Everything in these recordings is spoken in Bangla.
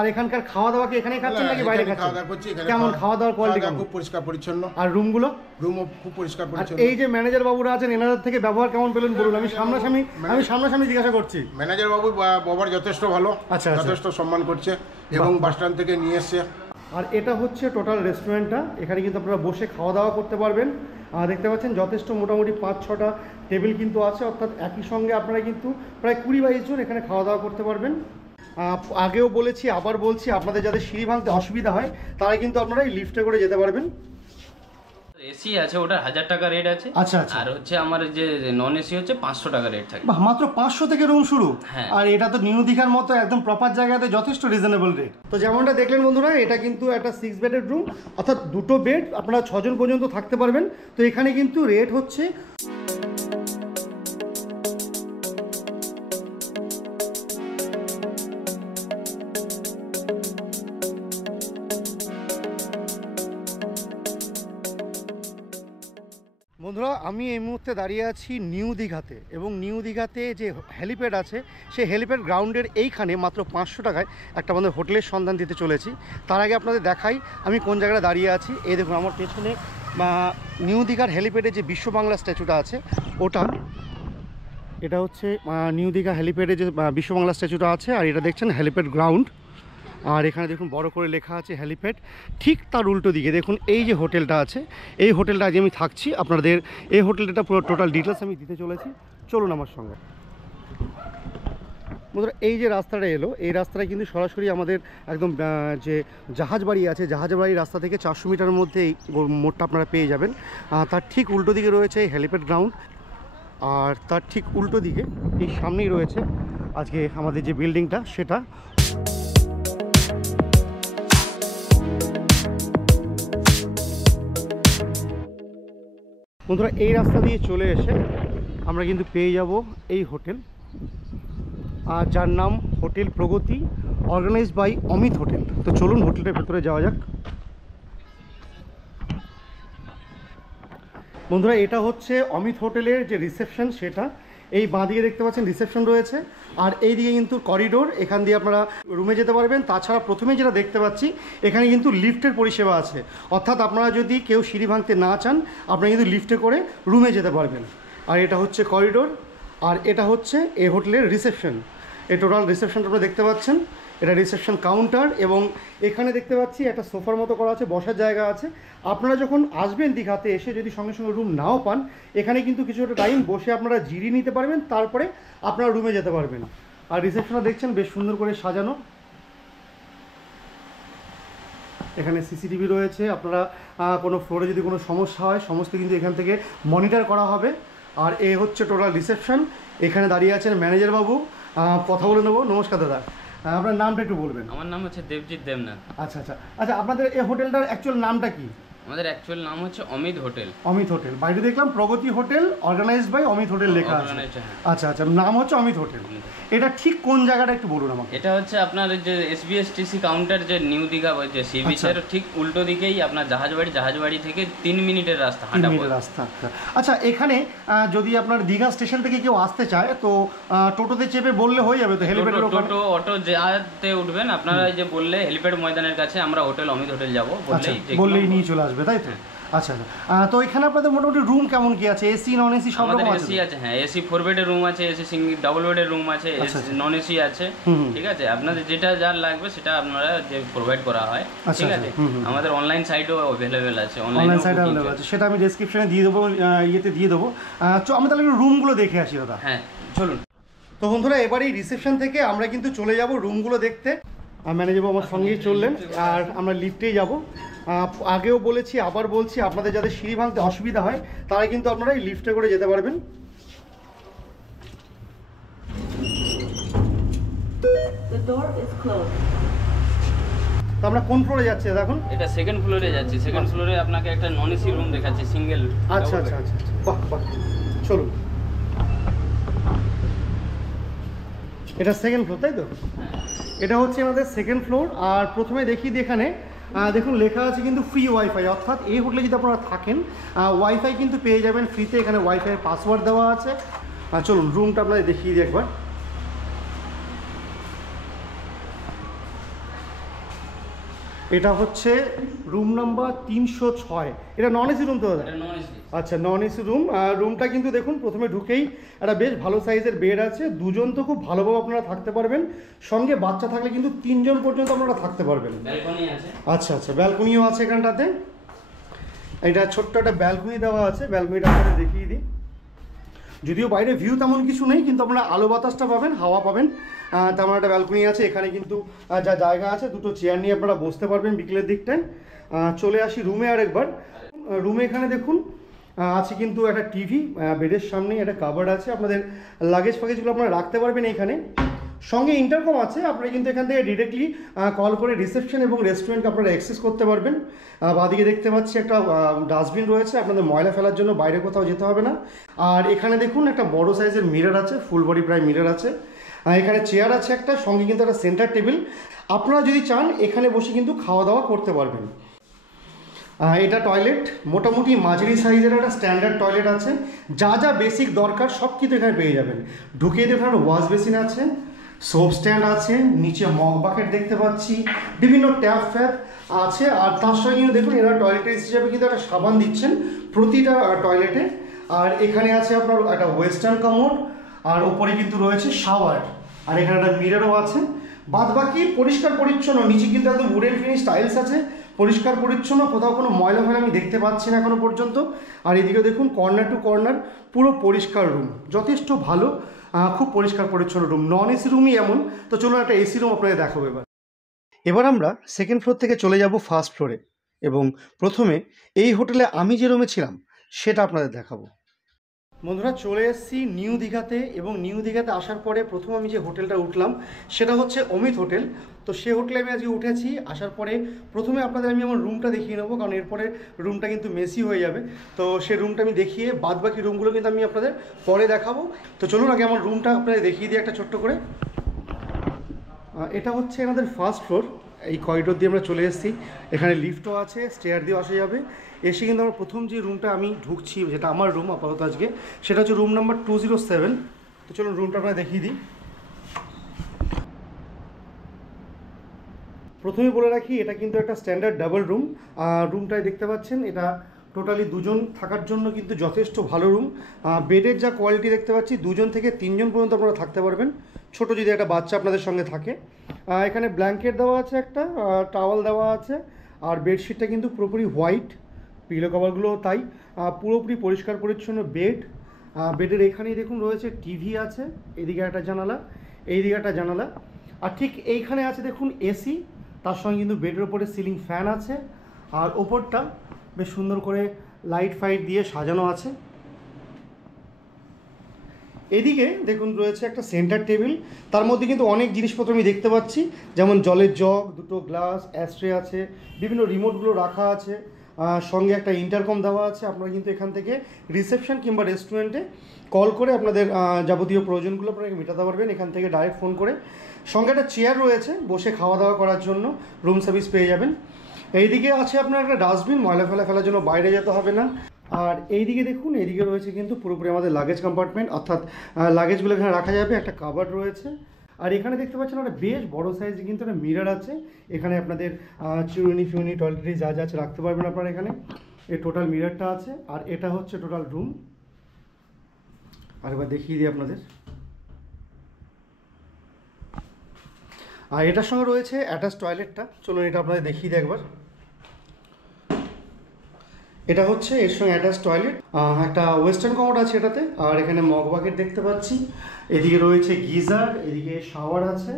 আর এখানকার খাওয়া দাওয়া কি এখানেই খাচ্ছেন নাকি বাইরে খাচ্ছেন? খাওয়া দাওয়া করছি এখানে। কেমন খাওয়া দাওয়ার কোয়ালিটি? খুব পরিষ্কার পরিচ্ছন্ন। আর রুমগুলো? রুমও খুব পরিষ্কার পরিচ্ছন্ন। এই যে ম্যানেজার বাবুরা আছেন এনাদের থেকে ব্যবহার কেমন পেলেন বলুন? আমি সামনাসামনি জিজ্ঞাসা করছি। ম্যানেজার বাবু ব্যবহার যথেষ্ট ভালো, যথেষ্ট সম্মান করছে এবং বাস স্ট্যান্ড থেকে নিয়ে এসছে। আর এটা হচ্ছে টোটাল রেস্টুরেন্টটা। এখানে কিন্তু আপনারা বসে খাওয়া দাওয়া করতে পারবেন। দেখতে পাচ্ছেন যথেষ্ট মোটামুটি 5-6টা টেবিল কিন্তু আছে, অর্থাৎ একই সঙ্গে আপনারা কিন্তু প্রায় 20-22 জন এখানে খাওয়া দাওয়া করতে পারবেন। আগেও বলেছি আবার বলছি, আপনাদের যাদের সিঁড়ি ভাঙতে অসুবিধা হয় তারা কিন্তু আপনারা এই লিফটে করে যেতে পারবেন। এসি আছে, ওটা 1000 টাকা রেট আছে। আচ্ছা আচ্ছা। আর হচ্ছে আমার যে নন এসি হচ্ছে 500 টাকা রেট থাকে। মাত্র 500 থেকে রুম শুরু। হ্যাঁ। আর এটা তো নিউ দীঘার মতো একদম প্রপার জায়গাতে যথেষ্ট রিজনেবল রেট। তো যেমনটা দেখলেন বন্ধুরা, এটা কিন্তু একটা 6 বেডের রুম, অর্থাৎ 2টো বেড, আপনারা 6 জন পর্যন্ত থাকতে পারবেন। তো এখানে কিন্তু রেট হচ্ছে বন্ধুরা, আমি এই মুহূর্তে দাঁড়িয়ে আছি নিউ দীঘাতে, এবং নিউ দীঘাতে যে হেলিপ্যাড আছে সেই হেলিপ্যাড গ্রাউন্ডের এইখানে মাত্র 500 টাকায় একটা আমাদের হোটেলের সন্ধান দিতে চলেছি। তার আগে আপনাদের দেখাই আমি কোন জায়গায় দাঁড়িয়ে আছি। এই দেখুন আমার পেছনে নিউ দীঘার হেলিপ্যাডে যে বিশ্ব বাংলা স্ট্যাচুটা আছে ওটা, এটা হচ্ছে নিউ দীঘা হেলিপ্যাডে যে বিশ্ব বাংলা স্ট্যাচুটা আছে। আর এটা দেখছেন হেলিপ্যাড গ্রাউন্ড। আর এখানে দেখুন বড় করে লেখা আছে হেলিপ্যাড। ঠিক তার উল্টো দিকে দেখুন এই যে হোটেলটা আছে, এই হোটেলটা আজ আমি থাকছি। আপনাদের এই হোটেলটা পুরো টোটাল ডিটেলস আমি দিতে চলেছি, চলুন আমার সঙ্গে। বন্ধুরা, এই যে রাস্তাটা এলো, এই রাস্তাটা কিন্তু সরাসরি আমাদের একদম যে জাহাজ বাড়ি আছে, জাহাজ বাড়ির রাস্তা থেকে 400 মিটারের মধ্যে এই মোড়টা আপনারা পেয়ে যাবেন। তার ঠিক উল্টো দিকে রয়েছে এই হেলিপ্যাড গ্রাউন্ড। আর তার ঠিক উল্টো দিকে এই সামনেই রয়েছে আজকে আমাদের যে বিল্ডিংটা সেটা। বন্ধুরা, এই রাস্তা দিয়ে চলে এসে আমরা কিন্তু পেয়ে যাব এই হোটেল, আর যার নাম hotel Pragati, organised by Amit hotel. তো চলুন হোটেলের ভেতরে যাওয়া যাক। বন্ধুরা, এটা হচ্ছে অমিত হোটেলের যে রিসেপশন সেটা। এই বাঁ দিকে দেখতে পাচ্ছেন রিসেপশন রয়েছে, আর এই দিকে কিন্তু করিডোর, এখান দিয়ে আপনারা রুমে যেতে পারবেন। তাছাড়া প্রথমে যেটা দেখতে পাচ্ছি এখানে কিন্তু লিফটের পরিষেবা আছে, অর্থাৎ আপনারা যদি কেউ সিঁড়ি ভাঙতে না চান আপনারা কিন্তু লিফটে করে রুমে যেতে পারবেন। আর এটা হচ্ছে করিডোর, আর এটা হচ্ছে এই হোটেলের রিসেপশন। এই টোটাল রিসেপশনটা আপনারা দেখতে পাচ্ছেন, এটা রিসেপশন কাউন্টার। এবং এখানে দেখতে পাচ্ছি একটা সোফার মতো করা আছে, বসার জায়গা আছে। আপনারা যখন আসবেন দীঘাতে, এসে যদি সঙ্গে সঙ্গে রুম নাও পান, এখানে কিন্তু কিছুটা টাইম বসে আপনারা জিরিয়ে নিতে পারবেন, তারপরে আপনারা রুমে যেতে পারবেন। আর রিসেপশনটা দেখছেন বেশ সুন্দর করে সাজানো। এখানে সিসিটিভি রয়েছে, আপনারা কোনো ফ্লোরে যদি কোনো সমস্যা হয় সমস্ত কিন্তু এখান থেকে মনিটর করা হবে। আর এ হচ্ছে টোটাল রিসেপশন। এখানে দাঁড়িয়ে আছেন ম্যানেজার বাবু, কথা বলে নেবো। নমস্কার দাদা, আপনার নামটা একটু বলবেন? আমার নাম হচ্ছে দেবজিৎ দেবনাথ। আচ্ছা আচ্ছা আচ্ছা, আপনাদের এই হোটেলটার অ্যাকচুয়াল নামটা কি? আমাদের অ্যাকচুয়াল নাম হচ্ছে অমিত হোটেল। অমিত হোটেল, বাইরে দেখলাম Pragati hotel, organized by Amit hotel লেখা আছে। আচ্ছা আচ্ছা, নাম হচ্ছে অমিত হোটেল। এটা ঠিক কোন জায়গাটা একটু বলুন আমাকে? এটা হচ্ছে আপনার যে এসবিএসটিসি কাউন্টার, যে নিউ দীঘা যে সি বিচের ঠিক উল্টো দিকেই আপনার জাহাজবাড়ি থেকে 3 মিনিটের রাস্তা, হাঁটা রাস্তা। আচ্ছা, এখানে যদি আপনার দীঘা স্টেশন থেকে কেউ আসতে চায় তো টোটোতে চেপে বললে হয়ে যাবে তো? হেলিপ্যাড, টোটো, অটো যাতে উঠবেন আপনারা, যে বললে হেলিপ্যাড ময়দানের কাছে আমরা হোটেল অমিত হোটেল যাবো বললেই নিয়ে চলে আসবে, তাই তো? আচ্ছা আচ্ছা, তো এখানে আপনাদের মোটামুটি রুম কেমন কি আছে? এসি নন এসি সব রকম আছে? এসি আছে, হ্যাঁ, এসি 4 বেডের রুম আছে, এসি সিঙ্গেল ডাবল বেডের রুম আছে, নন এসি আছে। ঠিক আছে, আপনাদের যেটা যার লাগবে সেটা আপনারা যে প্রোভাইড করা হয়। ঠিক আছে, আমাদের অনলাইন সাইটও अवेलेबल আছে, অনলাইন সাইট अवेलेबल আছে, সেটা আমি ডেসক্রিপশনে দিয়ে দেবো, ইয়েতে দিয়ে দেবো। আমি তাহলে রুমগুলো দেখে আসি দাদা। হ্যাঁ চলুন। তো বন্ধুরা, এবার এই রিসেপশন থেকে আমরা কিন্তু চলে যাব রুমগুলো দেখতে। ম্যানেজার আমার সঙ্গেই চললেন, আর আমরা লিফটেই যাব। আগেও বলেছি আবার বলছি, আপনাদের যাদের সিঁড়ি ভাঙতে অসুবিধা হয় তারা কিন্তু আপনারা এই লিফটে করে যেতে পারবেন। তো আমরা কোন ফ্লোরে যাচ্ছি এখন? এটা সেকেন্ড ফ্লোরে যাচ্ছি। সেকেন্ড ফ্লোরে আপনাকে একটা নন এসি রুম দেখাচ্ছি, সিঙ্গেল। আচ্ছা আচ্ছা আচ্ছা, বাহ বাহ, চলুন। এটা সেকেন্ড ফ্লোর, তাই তো? এটা হচ্ছে আমাদের সেকেন্ড ফ্লোর। আর প্রথমে দেখি এখানে দেখুন লেখা আছে কিন্তু ফ্রি ওয়াইফাই, অর্থাৎ এই হোটেলে যদি আপনারা থাকেন ওয়াইফাই কিন্তু পেয়ে যাবেন ফ্রিতে। এখানে ওয়াইফাই পাসওয়ার্ড দেওয়া আছে। চলুন রুমটা আপনাদের দেখিয়ে দিই একবার। এটা হচ্ছে রুম নাম্বার 306। এটা নন এসি রুম তো দাদা? আচ্ছা, নন এসি রুম। রুমটা কিন্তু দেখুন প্রথমে ঢুকেই একটা বেশ ভালো সাইজের বেড আছে, দুজন তো খুব ভালোভাবে আপনারা থাকতে পারবেন, সঙ্গে বাচ্চা থাকলে কিন্তু 3 জন পর্যন্ত আপনারা থাকতে পারবেন। আচ্ছা আচ্ছা, ব্যালকনিও আছে এখানটাতে। এটা ছোট্ট একটা ব্যালকনি দেওয়া আছে, ব্যালকনিটা আপনাদের দেখিয়ে দিই। যদিও বাইরে ভিউ তেমন কিছু নেই, কিন্তু আপনারা আলো বাতাসটা পাবেন, হাওয়া পাবেন। তেমন একটা ব্যালকনি আছে এখানে, কিন্তু যা জায়গা আছে দুটো চেয়ার নিয়ে আপনারা বসতে পারবেন বিকেলের দিকটায়। চলে আসি রুমে আরেকবার। রুমে এখানে দেখুন আছে কিন্তু একটা টিভি, বেডের সামনে একটা কাবার্ড আছে, আপনাদের লাগেজ ফাগেজগুলো আপনারা রাখতে পারবেন এইখানে। সঙ্গে ইন্টারকম আছে, আপনারা কিন্তু এখান থেকে ডিরেক্টলি কল করে রিসেপশন এবং রেস্টুরেন্টকে আপনারা অ্যাক্সেস করতে পারবেন। বাদিকে দেখতে পাচ্ছি একটা ডাস্টবিন রয়েছে, আপনাদের ময়লা ফেলার জন্য বাইরে কোথাও যেতে হবে না। আর এখানে দেখুন একটা বড় সাইজের মিরর আছে, ফুল বডি প্রায় মিরর আছে। এখানে চেয়ার আছে একটা, সঙ্গে কিন্তু একটা সেন্টার টেবিল। আপনারা যদি চান এখানে বসে কিন্তু খাওয়া দাওয়া করতে পারবেন। এটা টয়লেট, মোটামুটি মাঝারি সাইজের একটা স্ট্যান্ডার্ড টয়লেট আছে। যা যা বেসিক দরকার সব কিছু এখানে পেয়ে যাবেন। ঢুকিয়ে দেখুন একটা ওয়াশ বেসিন আছে, সোপ স্ট্যান্ড আছে, নিচে মগ বাকেট দেখতে পাচ্ছি, বিভিন্ন ট্যাপ ফ্যাপ আছে। আর তার সঙ্গে কিন্তু দেখুন এরা টয়লেটের হিসাবে কিন্তু একটা সাবান দিচ্ছেন প্রতিটা টয়লেটে। আর এখানে আছে আপনার একটা ওয়েস্টার্ন কামোড, আর ওপরে কিন্তু রয়েছে শাওয়ার, আর এখানে একটা মিররও আছে। বাদ বাকি পরিষ্কার পরিচ্ছন্ন, নিচে কিন্তু একদম উডেন ফিনিশ টাইলস আছে, পরিষ্কার পরিচ্ছন্ন, কোথাও কোনো ময়লা ফয়লা আমি দেখতে পাচ্ছি না এখনো পর্যন্ত। আর এদিকে দেখুন কর্নার টু কর্নার পুরো পরিষ্কার রুম, যথেষ্ট ভালো, খুব পরিষ্কার পরিচ্ছন্ন রুম। নন এসি রুমই এমন। তো চলুন একটা এসি রুম আপনাদের দেখাবো। এবার আমরা সেকেন্ড ফ্লোর থেকে চলে যাব ফার্স্ট ফ্লোরে, এবং প্রথমে এই হোটেলে আমি যে রুমে ছিলাম সেটা আপনাদের দেখাবো। বন্ধুরা, চলে এসেছি নিউ দীঘাতে, এবং নিউ দীঘাতে আসার পরে প্রথম আমি যে হোটেলটা উঠলাম সেটা হচ্ছে অমিত হোটেল। তো সে হোটেলে আমি আজকে উঠেছি। আসার পরে প্রথমে আপনাদের আমি আমার রুমটা দেখিয়ে নেবো, কারণ এরপরে রুমটা কিন্তু মেসি হয়ে যাবে। তো সেই রুমটা আমি দেখিয়ে বাদ বাকি রুমগুলো কিন্তু আমি আপনাদের পরে দেখাবো। তো চলুন আগে আমার রুমটা আপনাদের দেখিয়ে দিই একটা ছোট্ট করে। এটা হচ্ছে আমাদের ফার্স্ট ফ্লোর। এই করিডোর দিয়ে আমরা চলে এসেছি, এখানে লিফটও আছে, স্টেয়ার দিয়ে আসা যাবে। এসে কিন্তু আমার প্রথম যে রুমটা আমি ঢুকছি, যেটা আমার রুম আপাতত আজকে, সেটা হচ্ছে রুম নাম্বার 207। তো চলুন রুমটা আপনারা দেখিয়ে দিই। প্রথমে বলে রাখি এটা কিন্তু একটা স্ট্যান্ডার্ড ডাবল রুম। রুমটায় দেখতে পাচ্ছেন এটা টোটালি দুজন থাকার জন্য কিন্তু যথেষ্ট ভালো রুম। বেডের যা কোয়ালিটি দেখতে পাচ্ছি, 2 জন থেকে 3 জন পর্যন্ত আপনারা থাকতে পারবেন, ছোট যদি একটা বাচ্চা আপনাদের সঙ্গে থাকে। এখানে ব্ল্যাঙ্কেট দেওয়া আছে, একটা টাওয়াল দেওয়া আছে, আর বেডশিটটা কিন্তু পুরোপুরি হোয়াইট, পিলো কভারগুলোও তাই, পুরোপুরি পরিষ্কার পরিচ্ছন্ন বেড। বেডের এখানেই দেখুন রয়েছে টিভি আছে, এদিকে একটা জানালা, এইদিকে একটা জানালা, আর ঠিক এইখানে আছে দেখুন এসি, তার সঙ্গে কিন্তু বেডের ওপরে সিলিং ফ্যান আছে, আর ওপরটা বেশ সুন্দর করে লাইট ফাইট দিয়ে সাজানো আছে। এদিকে দেখুন রয়েছে একটা সেন্টার টেবিল, তার মধ্যে কিন্তু অনেক জিনিসপত্র আমি দেখতে পাচ্ছি, যেমন জলের জগ, দুটো গ্লাস, অ্যাস্ট্রে আছে, বিভিন্ন রিমোটগুলো রাখা আছে, সঙ্গে একটা ইন্টারকম দেওয়া আছে। আপনারা কিন্তু এখান থেকে রিসেপশন কিংবা রেস্টুরেন্টে কল করে আপনাদের যাবতীয় প্রয়োজনগুলো আপনারা মেটাতে পারবেন এখান থেকে ডাইরেক্ট ফোন করে। সঙ্গে একটা চেয়ার রয়েছে, বসে খাওয়া দাওয়া করার জন্য রুম সার্ভিস পেয়ে যাবেন। এইদিকে আছে আপনার একটা ডাস্টবিন, ময়লা ফেলার জন্য বাইরে যেতে হবে না। আর এইদিকে দেখুন, এইদিকে রয়েছে কিন্তু পুরোপুরি আমাদের লাগেজ কম্পার্টমেন্ট, অর্থাৎ লাগেজগুলো এখানে রাখা যাবে, একটা কাবার্ড রয়েছে। আর এখানে দেখতে পাচ্ছেন একটা বেশ বড় সাইজে কিন্তু একটা মিরর আছে, এখানে আপনাদের চিরুনি ফিউনি টয়লেটরি যা যা আছে রাখতে পারবেন আপনারা এখানে। এই টোটাল মিররটা আছে, আর এটা হচ্ছে টোটাল রুম। আর এবার দেখিয়ে দিই আপনাদের। আর এটার সঙ্গে রয়েছে অ্যাটাচ টয়লেটটা, চলুন এটা আপনাদের দেখিয়ে দিই একবার। এটা হচ্ছে এর সঙ্গে অ্যাটাচ টয়লেট, একটা ওয়েস্টার্ন কমোড আছে এটাতে, আর এখানে মগ বাকেট দেখতে পাচ্ছি, এদিকে রয়েছে গিজার, এদিকে শাওয়ার আছে,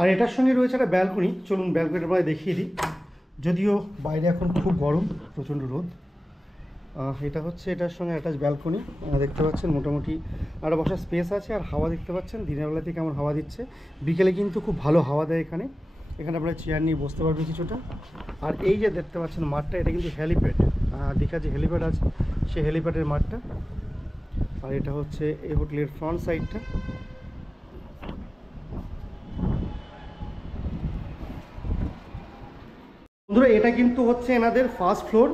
আর এটার সঙ্গে রয়েছে একটা ব্যালকনি। চলুন ব্যালকনিটা আপনাদের দেখিয়ে দিই, যদিও বাইরে এখন খুব গরম, প্রচণ্ড রোদ। এটা হচ্ছে এটার সঙ্গে অ্যাটাচ ব্যালকনি, দেখতে পাচ্ছেন মোটামুটি একটা বসার স্পেস আছে, আর হাওয়া দেখতে পাচ্ছেন দিনের বেলাতে কেমন হাওয়া দিচ্ছে, বিকেলে কিন্তু খুব ভালো হাওয়া দেয় এখানে। এখানে আপনারা চেয়ার নিয়ে বসতে পারবেন কিছুটা। আর এই যে দেখতে পাচ্ছেন মাঠটা, এটা কিন্তু হেলিপ্যাড, দীঘা যে হেলিপ্যাড আছে সেই হেলিপ্যাডের মাঠটা। আর এটা হচ্ছে এই হোটেলের ফ্রন্ট সাইডটা। বন্ধুরা, এটা কিন্তু হচ্ছে এনাদের ফার্স্ট ফ্লোর।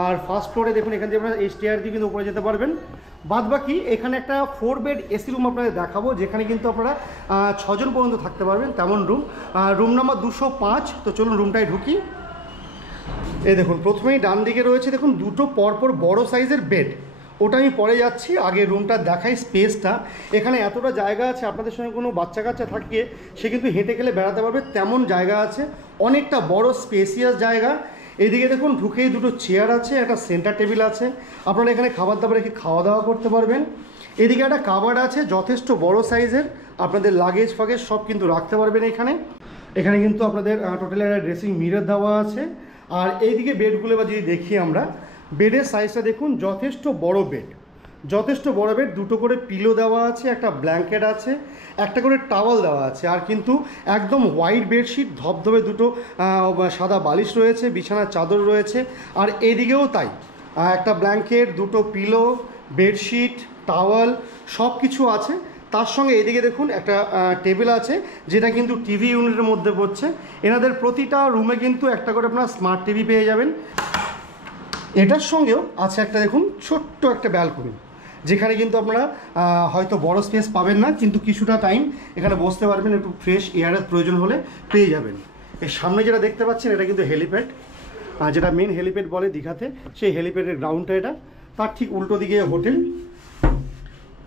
আর ফার্স্ট ফ্লোরে দেখুন, এখান থেকে আপনারা এই স্টেয়ার দিয়ে কিন্তু উপরে যেতে পারবেন। বাদ বাকি এখানে একটা 4 বেড এসি রুম আপনাদের দেখাবো, যেখানে কিন্তু আপনারা 6 জন পর্যন্ত থাকতে পারবেন তেমন রুম নাম্বার 205। তো চলুন রুমটায় ঢুকি। এই দেখুন প্রথমেই ডান দিকে রয়েছে দেখুন দুটো পরপর বড় সাইজের বেড, ওটা আমি পরে যাচ্ছি। আগে রুমটা দেখাই স্পেসটা। এখানে এতটা জায়গা আছে, আপনাদের সঙ্গে কোনো বাচ্চা কাচ্চা থাকে সে কিন্তু হেঁটে গেলে বেড়াতে পারবে তেমন জায়গা আছে, অনেকটা বড় স্পেসিয়াস জায়গা। এইদিকে দেখুন ঢুকেই দুটো চেয়ার আছে, একটা সেন্টার টেবিল আছে, আপনারা এখানে খাবার দাবার রেখে খাওয়া দাওয়া করতে পারবেন। এদিকে একটা কাবার্ড আছে যথেষ্ট বড় সাইজের, আপনাদের লাগেজ ফাগেজ সব কিন্তু রাখতে পারবেন এখানে। এখানে কিন্তু আপনাদের টোটালি একটা ড্রেসিং মিরর দেওয়া আছে। আর এইদিকে বেডগুলো বা যদি দেখি আমরা, বেডের সাইজটা দেখুন যথেষ্ট বড় বেড, যথেষ্ট বড় বেড। দুটো করে পিলো দেওয়া আছে, একটা ব্ল্যাঙ্কেট আছে, একটা করে টাওয়াল দেওয়া আছে, আর কিন্তু একদম হোয়াইট বেডশিট ধবধবে দুটো সাদা বালিশ রয়েছে, বিছানার চাদর রয়েছে। আর এদিকেও তাই, একটা ব্ল্যাঙ্কেট, দুটো পিলো, বেডশিট, টাওয়াল সব কিছু আছে। তার সঙ্গে এদিকে দেখুন একটা টেবিল আছে, যেটা কিন্তু টিভি ইউনিটের মধ্যে পড়ছে। এনাদের প্রতিটা রুমে কিন্তু একটা করে আপনার স্মার্ট টিভি পেয়ে যাবেন। এটার সঙ্গেও আছে একটা দেখুন ছোট্ট একটা ব্যালকনি, যেখানে কিন্তু আপনারা হয়তো বড় স্পেস পাবেন না, কিন্তু কিছুটা টাইম এখানে বসতে পারবেন, একটু ফ্রেশ এয়ারের প্রয়োজন হলে পেয়ে যাবেন। এর সামনে যেটা দেখতে পাচ্ছেন এটা কিন্তু হেলিপ্যাড, যেটা মেন হেলিপ্যাড বলে দীঘাতে, সেই হেলিপ্যাডের গ্রাউন্ডটা এটা। তার ঠিক উল্টো দিকে হোটেল।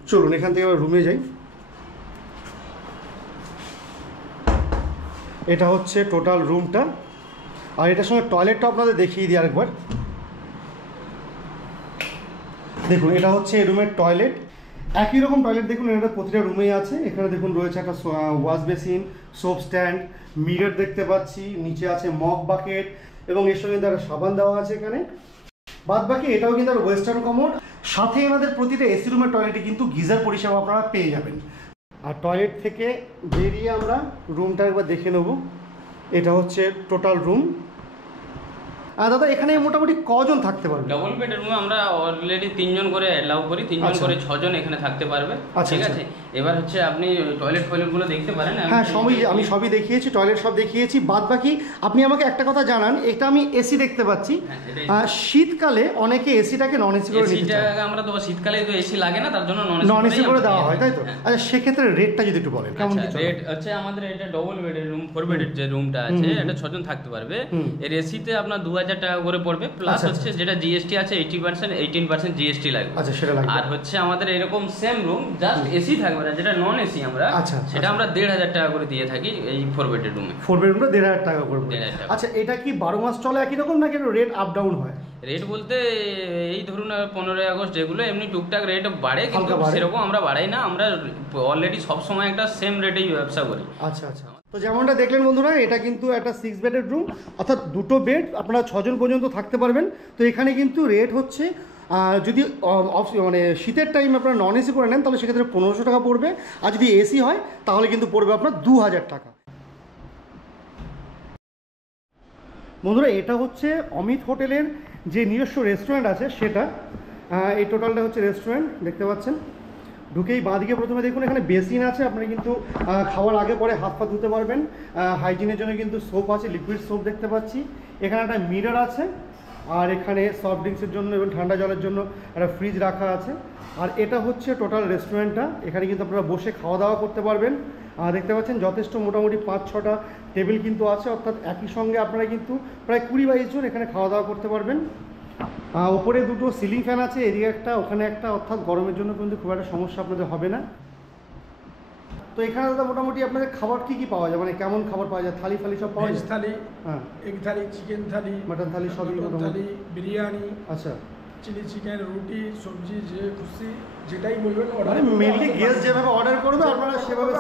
চলুন এখান থেকে আবার রুমে যাই। এটা হচ্ছে টোটাল রুমটা, আর এটার সঙ্গে টয়লেটটা আপনাদের দেখিয়ে দিই আরেকবার। দেখুন এটা হচ্ছে এই রুমের টয়লেট, একই রকম টয়লেট দেখুন এটা প্রতিটা রুমেই আছে। এখানে দেখুন রয়েছে একটা wash basin, soap stand, mirror দেখতে পাচ্ছি, নিচে আছে মগ বাকেট এবং এর সঙ্গে কিন্তু একটা সাবান দেওয়া আছে এখানে। বাদ বাকি এটাও কিন্তু আর ওয়েস্টার্ন কমোড। সাথে এনাদের প্রতিটা এসি রুমের টয়লেটে কিন্তু গিজার পরিষেবা আপনারা পেয়ে যাবেন। আর টয়লেট থেকে বেরিয়ে আমরা রুমটা একবার দেখে নেব। এটা হচ্ছে টোটাল রুম। দাদা এখানে মোটামুটি কজন থাকতে পারবে? ডাবল বেডের রুমে আমরা অলরেডি 3 জন করে অ্যালাউ করি, 3 জন করে 6 জন এখানে থাকতে পারবে। ঠিক আছে, এবার হচ্ছে আপনি টয়লেটগুলো দেখতে পারেন। হ্যাঁ আমি সবই দেখিয়েছি, টয়লেট সব দেখিয়েছি। বাদ বাকি আপনি আমাকে একটা কথা জানান, এটা আমি এসি দেখতে পাচ্ছি, শীতকালে অনেকে এসিটাকে নন এসি করে নিতে চায়। আমরা তো শীতকালে তো এসি লাগে না, তার জন্য নন এসি করে দেওয়া হয়, তাই তো? আচ্ছা সেক্ষেত্রে রেটটা যদি একটু বলেন কেমন কি? রেট হচ্ছে আমাদের এটা ডবল বেডের রুম, 4 বেডের যে রুমটা আছে এটা 6 জন থাকতে পারবে। এর এসিতে আপনার 2000 টাকা করে পড়বে, প্লাস হচ্ছে যেটা জিএসটি আছে 18% জিএসটি লাগবে। আচ্ছা সেটা লাগবে। আর হচ্ছে আমাদের এরকম সেম রুম জাস্ট এসি থাকবে না, যেটা নন এসি আমরা সেটা আমরা 1500 টাকা করে দিয়ে থাকি এই 4 বেডের রুমে। 4 বেড রুমে 1500 টাকা করে। আচ্ছা এটা কি 12 মাস চলে একই রকম নাকি রেট আপ ডাউন হয়? রেট বলতে এই ধরুন 15 আগস্ট যেগুলো এমনি টুকটাক রেট বাড়ে, কিন্তু সেরকম আমরা বাড়াই না, আমরা অলরেডি সব সময় একটা সেম রেটেই ব্যবসা করি। আচ্ছা আচ্ছা। তো যেমনটা দেখলেন বন্ধুরা, এটা কিন্তু একটা 6 বেডের রুম, অর্থাৎ দুটো বেড, আপনারা 6 জন পর্যন্ত থাকতে পারবেন। তো এখানে কিন্তু রেট হচ্ছে যদি মানে শীতের টাইম আপনারা নন এসি করে নেন তাহলে সেক্ষেত্রে 1500 টাকা পড়বে, আর যদি এসি হয় তাহলে কিন্তু পড়বে আপনার 2000 টাকা। বন্ধুরা এটা হচ্ছে অমিত হোটেলের যে নিজস্ব রেস্টুরেন্ট আছে সেটা। এই টোটালটা হচ্ছে রেস্টুরেন্ট, দেখতে পাচ্ছেন। ঢুকেই বাঁদিকে প্রথমে দেখুন এখানে বেসিন আছে, আপনারা কিন্তু খাওয়ার আগে পরে হাত পা ধুতে পারবেন। হাইজিনের জন্য কিন্তু সোপ আছে, লিকুইড সোপ দেখতে পাচ্ছি। এখানে একটা মিরর আছে, আর এখানে সফট ড্রিঙ্কসের জন্য এবং ঠান্ডা জলের জন্য একটা ফ্রিজ রাখা আছে। আর এটা হচ্ছে টোটাল রেস্টুরেন্টটা, এখানে কিন্তু আপনারা বসে খাওয়া দাওয়া করতে পারবেন। দেখতে পাচ্ছেন যথেষ্ট মোটামুটি 5-6টা টেবিল কিন্তু আছে, অর্থাৎ একই সঙ্গে আপনারা কিন্তু প্রায় 20-22 জন এখানে খাওয়া দাওয়া করতে পারবেন। ওপরে দুটো সিলিং ফ্যান আছে, এদিকে একটা ওখানে একটা, অর্থাৎ গরমের জন্য কিন্তু খুব একটা সমস্যা আপনাদের হবে না। তো এখানে দাদা মোটামুটি আপনাদের খাবার কি কি পাওয়া যায়, মানে কেমন খাবার পাওয়া যায়? থালি ফালি সব পাওয়া যায়? থালি, হ্যাঁ, এগ থালি, চিকেন থালি, মাটন থালি সবই থালি, বিরিয়ানি, আচ্ছা, চিলি চিকেন, রুটি, সবজি, যে খুশি যেটাই বলবেন অর্ডার। মানে মেনলি গেস্ট যেভাবে অর্ডার করবে আপনারা সেভাবে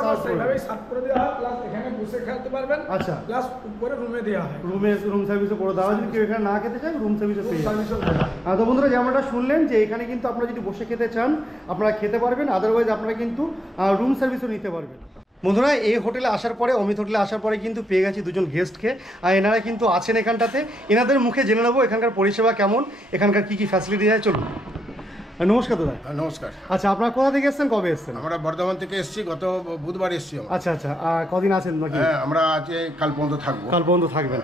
সার্ভ করে দেওয়া হয়, প্লাস এখানে বসে খেতে পারবেন। আচ্ছা, প্লাস উপরে রুমে দেওয়া হয়, রুম সার্ভিসও করে দেওয়া হয়। যদি কেউ এখানে না খেতে চায় রুম সার্ভিসও পেয়ে যাবে। তো বন্ধুরা যেমনটা শুনলেন যে এখানে কিন্তু আপনারা যদি বসে খেতে চান আপনারা খেতে পারবেন, আদারওয়াইজ আপনারা কিন্তু রুম সার্ভিসও নিতে পারবেন। বন্ধুরা এই হোটেলে আসার পরে, অমিত হোটেলে আসার পরে কিন্তু পেয়ে গেছি দুজন গেস্টকে, আর এনারা কিন্তু আছেন এখানটাতে। এনাদের মুখে জেনে নেবো এখানকার পরিষেবা কেমন, এখানকার কী কী ফ্যাসিলিটি আছে। চলুন। নমস্কার দাদা। নমস্কার। আচ্ছা, আপনারা কোথা থেকে এসেছেন, কবে এসেছেন? আমরা বর্ধমান থেকে এসেছি, গত বুধবার এসেছি। আচ্ছা আচ্ছা, কদিন আছেন নাকি? হ্যাঁ, আমরা আজকে কাল পর্যন্ত থাকবো। কাল পর্যন্ত থাকবেন।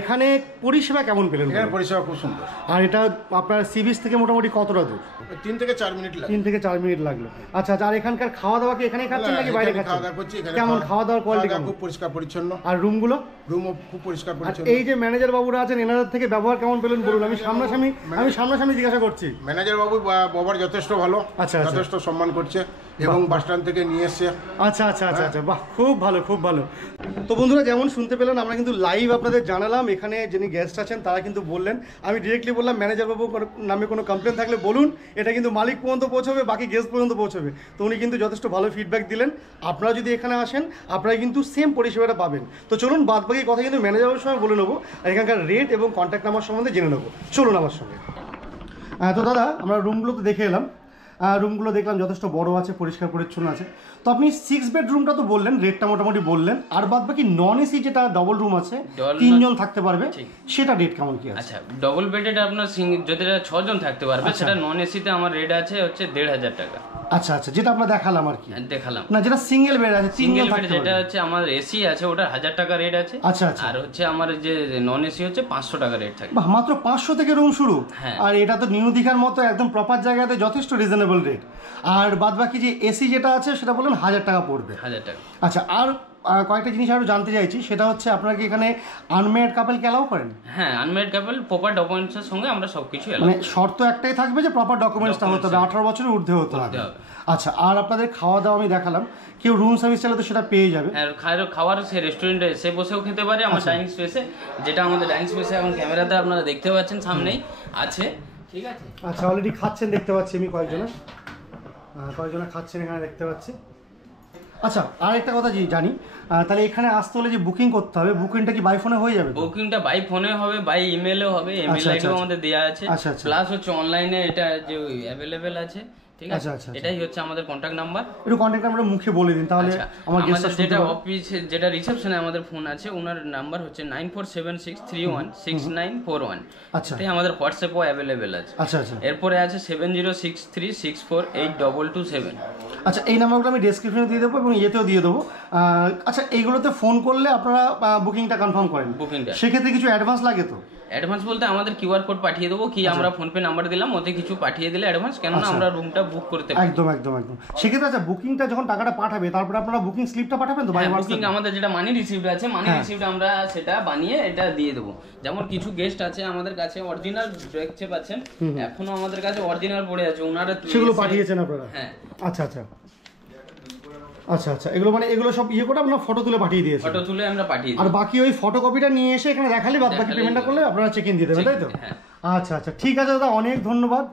এখানে পরিষেবা কেমন পেলেন? এখানে পরিষেবা খুব সুন্দর। আর এটা আপনার সি বিচ থেকে মোটামুটি কতটা দূর? 3 থেকে 4 মিনিট লাগে। 3 থেকে 4 মিনিট লাগলো। আচ্ছা আচ্ছা, আর এখানকার খাওয়া দাওয়া কি এখানে খাচ্ছেন নাকি বাইরে খাচ্ছেন? খাওয়া দাওয়া করছি এখানে। কেমন খাওয়া দাওয়ার কোয়ালিটি? খুব পরিষ্কার পরিচ্ছন্ন। আর রুমগুলো? রুমও খুব পরিষ্কার পরিচ্ছন্ন। এই যে ম্যানেজার বাবুরা আছেন, এনাদের থেকে ব্যবহার কেমন পেলেন বলুন। আমি সামনাসামনি জিজ্ঞাসা করছি। ম্যানেজার বাবু ব্যবহার যথেষ্ট ভালো, আচ্ছা, যথেষ্ট সম্মান করছে এবং বাস স্ট্যান্ড থেকে নিয়ে এসছে। আচ্ছা আচ্ছা আচ্ছা আচ্ছা, বাহ, খুব ভালো খুব ভালো। তো বন্ধুরা, যেমন শুনতে পেলেন, আমরা কিন্তু লাইভ আপনাদের জানালাম। এখানে যিনি গেস্ট আছেন তারা কিন্তু বললেন, আমি ডিরেক্টলি বললাম ম্যানেজার বাবু নামে কোনো কমপ্লেন থাকলে বলুন, এটা কিন্তু মালিক পর্যন্ত পৌঁছবে, বাকি গেস্ট পর্যন্ত পৌঁছবে। তো উনি কিন্তু যথেষ্ট ভালো ফিডব্যাক দিলেন। আপনারা যদি এখানে আসেন, আপনারা কিন্তু সেম পরিষেবাটা পাবেন। তো চলুন, বাদ বাকি কথা কিন্তু ম্যানেজার বাবুর সঙ্গে বলে নেবো, আর এখানকার রেট এবং কন্ট্যাক্ট নাম্বার সম্বন্ধে জেনে নেবো। চলুন আমার সঙ্গে। তো দাদা, আমরা রুমগুলো তো দেখে এলাম। রুমগুলো দেখলাম যথেষ্ট বড় আছে, পরিষ্কার পরিচ্ছন্ন আছে। তো আপনি 6 বেডরুমটা তো বললেন, রেটটা মোটামুটি বললেন। আর বাদ বাকি নন এসি যেটা ডবল রুম আছে, 3 জন থাকতে পারবে, সেটা রেট কেমন কি আছে? আচ্ছা, ডবল বেডেড আপনার যদি 6 জন থাকতে পারবে, সেটা নন এসিতে আমার রেট আছে হচ্ছে 1,500 টাকা। আচ্ছা আচ্ছা, যেটা আমরা দেখালাম আর কি। দেখালাম না, যেটা সিঙ্গেল বেড আছে, 3 জন থাকতে পারবে, যেটা হচ্ছে আমার এসি আছে, ওটা 1000 টাকা রেট আছে। আচ্ছা আচ্ছা। আর হচ্ছে আমার যে নন এসি হচ্ছে 500 টাকা রেট থাকে। বাহ, মাত্র 500 থেকে রুম শুরু। হ্যাঁ। আর এটা তো নিউ দীঘার মতো একদম প্রপার জায়গাতে যথেষ্ট রিজনেবল রেট। আর বাদ বাকি যে এসি যেটা আছে, সেটা বললেন 1000 টাকা পড়বে। 1000 টাকা। আচ্ছা, আর কয়েকটা জিনিস আরও জানতে চাইছি, সেটা হচ্ছে আপনারা কি এখানে আনমেরিড কাপলকে অ্যালাউ করেন? হ্যাঁ, আনমেরিড কাপল প্রপার ডকুমেন্টসের সঙ্গে আমরা সবকিছু মানে শর্ত একটাই থাকবে যে প্রপার ডকুমেন্টসটা হতে হবে, 18 বছরের ঊর্ধ্বে হতে হবে। আচ্ছা, আর আপনাদের খাওয়া দাওয়া আমি দেখালাম, কেউ রুম সার্ভিস চাইলে তো সেটা পেয়ে যাবে। খাওয়ার সে রেস্টুরেন্টে এসে বসেও খেতে পারে, আমার ডাইনিং স্পেসে, যেটা আমাদের ডাইনিং স্পেসে এখন ক্যামেরাতে আপনারা দেখতে পাচ্ছেন সামনেই আছে। ঠিক আছে। আচ্ছা, অলরেডি খাচ্ছেন দেখতে পাচ্ছি আমি, কয়েকজনা খাচ্ছেন এখানে দেখতে পাচ্ছি। আচ্ছা, আর একটা কথা জানি, তাহলে এখানে আসতে হলে যে বুকিং করতে হবে, বুকিংটা কি বাই ফোনে হয়ে যাবে? বুকিংটা বাই ফোনে হবে, বাই ইমেলও হবে, ইমেল আইডিও আমাদের দেওয়া আছে। প্লাস হচ্ছে অনলাইনে এটা যে অ্যাভেলেবেল আছে। ঠিক আছে, এটাই হচ্ছে আমাদের কন্ট্যাক্ট নাম্বার। একটু কন্ট্যাক্ট নাম্বারটা মুখে বলে দিন, তাহলে আমার গেস্টরা যেটা অফিসে, যেটা রিসেপশনে আমাদের ফোন আছে, ওনার নাম্বার হচ্ছে 9476316941। আচ্ছা, এটাই আমাদের হোয়াটসঅ্যাপও অ্যাভেলেবেল আছে। আচ্ছা আচ্ছা। এরপরে আছে 7063648227। আচ্ছা, এই নাম্বারগুলো আমি ডেসক্রিপশনে দিয়ে দেবো এবং ইয়েতেও দিয়ে দেবো। আচ্ছা, এইগুলোতে ফোন করলে আপনারা বুকিংটা কনফার্ম করেন? বুকিংটা সেক্ষেত্রে কিছু অ্যাডভান্স লাগে তো? অ্যাডভান্স বলতে আমাদের কিউআর কোড পাঠিয়ে দেবো, কি আমরা ফোনপে নাম্বার দিলাম, ওতে কিছু পাঠিয়ে দিলে অ্যাডভান্স, কেননা আমরা রুমটা বুক করতে পারি। একদম একদম একদম। সেক্ষেত্রে আচ্ছা, বুকিংটা যখন টাকাটা পাঠাবে, তারপরে আপনারা বুকিং স্লিপটা পাঠাবেন তো? বুকিং আমাদের যেটা মানি রিসিপ্ট আছে, মানি রিসিপ্ট আমরা সেটা বানিয়ে এটা দিয়ে দেবো। যেমন কিছু গেস্ট আছে আমাদের কাছে অরিজিনাল দেখতে পাচ্ছেন, এখনো আমাদের কাছে অরিজিনাল পড়ে আছে, ওনারা সেগুলো পাঠিয়েছেন আপনারা? হ্যাঁ। আচ্ছা আচ্ছা আচ্ছা আচ্ছা, এগুলো মানে এগুলো সব ইয়ে করে আপনারা ফটো তুলে পাঠিয়ে দিয়েছেন? ফটো তুলে আমরা পাঠিয়ে দিই। আর বাকি ওই ফটোকপিটা নিয়ে এসে এখানে দেখালে বাদ বাকি পেমেন্টটা করলে আপনারা চেক ইন দিয়ে দেবেন, তাই তো? হ্যাঁ। আচ্ছা আচ্ছা, ঠিক আছে দাদা, অনেক ধন্যবাদ।